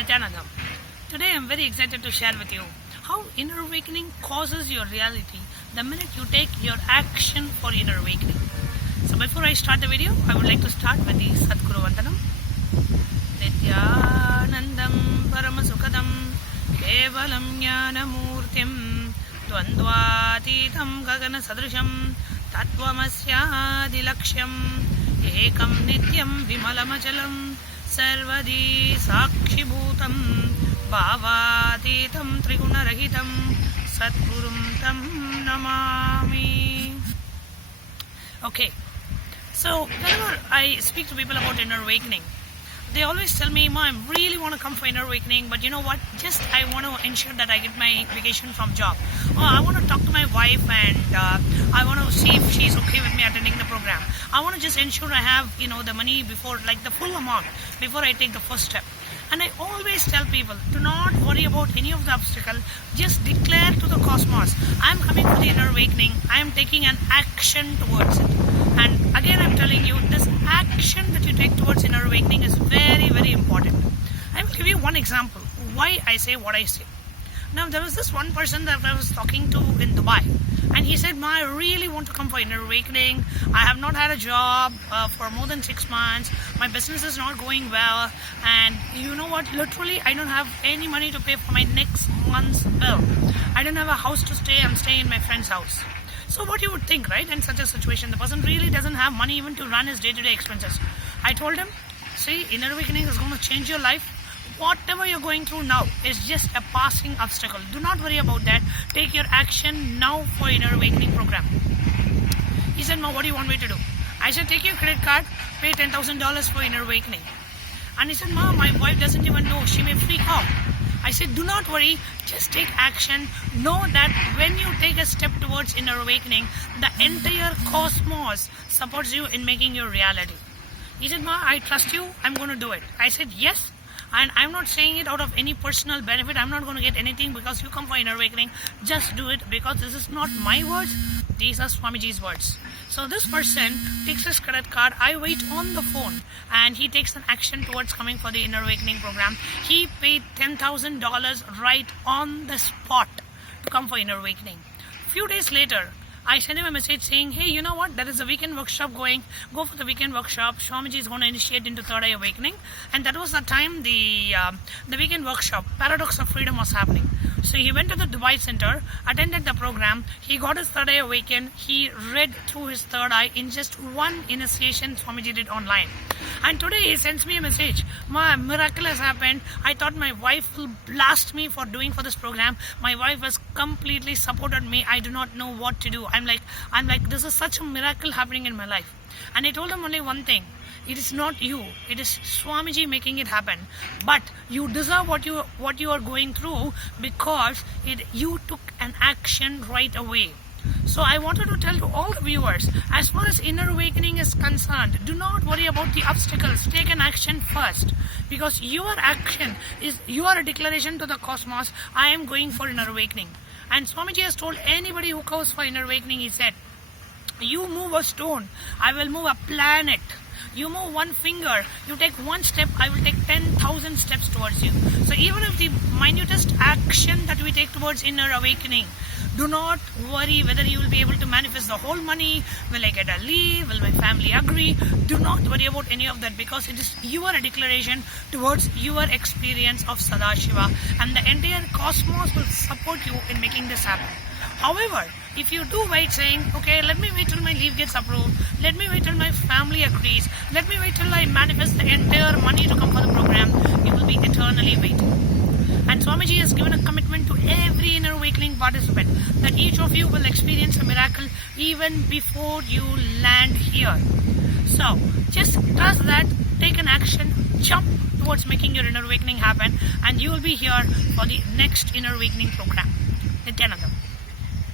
Nityanandam. Today I am very excited to share with you how inner awakening causes your reality the minute you take your action for inner awakening. So before I start the video, I would like to start with the Sadguru Vandanam. Nityanandam Paramasukadam Kevalam Jnanamurtim Dvandvatitam Gagana Sadrisham Tattvamasyaadilaksham Ekam Nityam Vimalamachalam Sarvadi Sakshibhutam Bhavatitam Trigunarahitam Sadgurum Tam Namami. Okay, so whenever I speak to people about inner awakening, they always tell me, Ma, I really want to come for inner awakening, but you know what? Just I want to ensure that I get my vacation from job. Or I want to talk to my wife and I want to see if she's okay with me attending the program. I want to just ensure I have, the money before, like the full amount, before I take the first step. And I always tell people, do not worry about any of the obstacle. Just declare to the cosmos, I am coming for the inner awakening. I am taking an action towards it. And again, I'm telling you, this action that you take towards inner awakening is very, very important. I will give you one example why I say what I say. Now, there was this one person that I was talking to in Dubai, and he said, Ma, I really want to come for inner awakening. I have not had a job for more than 6 months. My business is not going well. And you know what? Literally, I don't have any money to pay for my next month's bill. I don't have a house to stay. I'm staying in my friend's house. So what you would think, right? In such a situation, the person really doesn't have money even to run his day-to-day expenses. I told him, see, inner awakening is going to change your life. Whatever you're going through now is just a passing obstacle. Do not worry about that. Take your action now for inner awakening program. He said, Ma, what do you want me to do? I said, take your credit card, pay $10,000 for inner awakening. And he said, Ma, my wife doesn't even know. She may freak out. I said, do not worry, just take action. Know that when you take a step towards inner awakening, the entire cosmos supports you in making your reality. He said, Ma, I trust you, I'm going to do it. I said, yes. And I'm not saying it out of any personal benefit. I'm not going to get anything because you come for inner awakening. Just do it because this is not my words. These are Swamiji's words. So this person takes his credit card. I wait on the phone and he takes an action towards coming for the inner awakening program. He paid $10,000 right on the spot to come for inner awakening. Few days later, I sent him a message saying, hey, you know what? There is a weekend workshop going. Go for the weekend workshop. Swamiji is going to initiate into Third Eye Awakening. And that was the time the weekend workshop, Paradox of Freedom, was happening. So he went to the Dubai Center, attended the program. He got his Third Eye Awakened. He read through his third eye in just one initiation Swamiji did online. And today he sends me a message. My miracle has happened. I thought my wife will blast me for doing for this program. My wife has completely supported me. I do not know what to do. I'm like, this is such a miracle happening in my life. And I told him only one thing. It is not you. It is Swamiji making it happen. But you deserve what you are going through because you took an action right away. So I wanted to tell to all the viewers, as far as inner awakening is concerned, do not worry about the obstacles. Take an action first. Because your action is a declaration to the cosmos, I am going for inner awakening. And Swamiji has told anybody who goes for inner awakening, he said, you move a stone, I will move a planet. You move one finger, you take one step, I will take 10,000 steps towards you. So even if the minutest action that we take towards inner awakening, do not worry whether you will be able to manifest the whole money. Will I get a leave? Will my family agree? Do not worry about any of that because it is your declaration towards your experience of Sadashiva, and the entire cosmos will support you in making this happen. However, if you do wait saying, okay, let me wait till my leave gets approved, let me wait till my family agrees, let me wait till I manifest the entire money to come for the program, you will be eternally waiting. And Swamiji has given a commitment to every inner awakening participant that each of you will experience a miracle even before you land here. So, just trust that, take an action, jump towards making your inner awakening happen, and you will be here for the next inner awakening program. Nityanandam.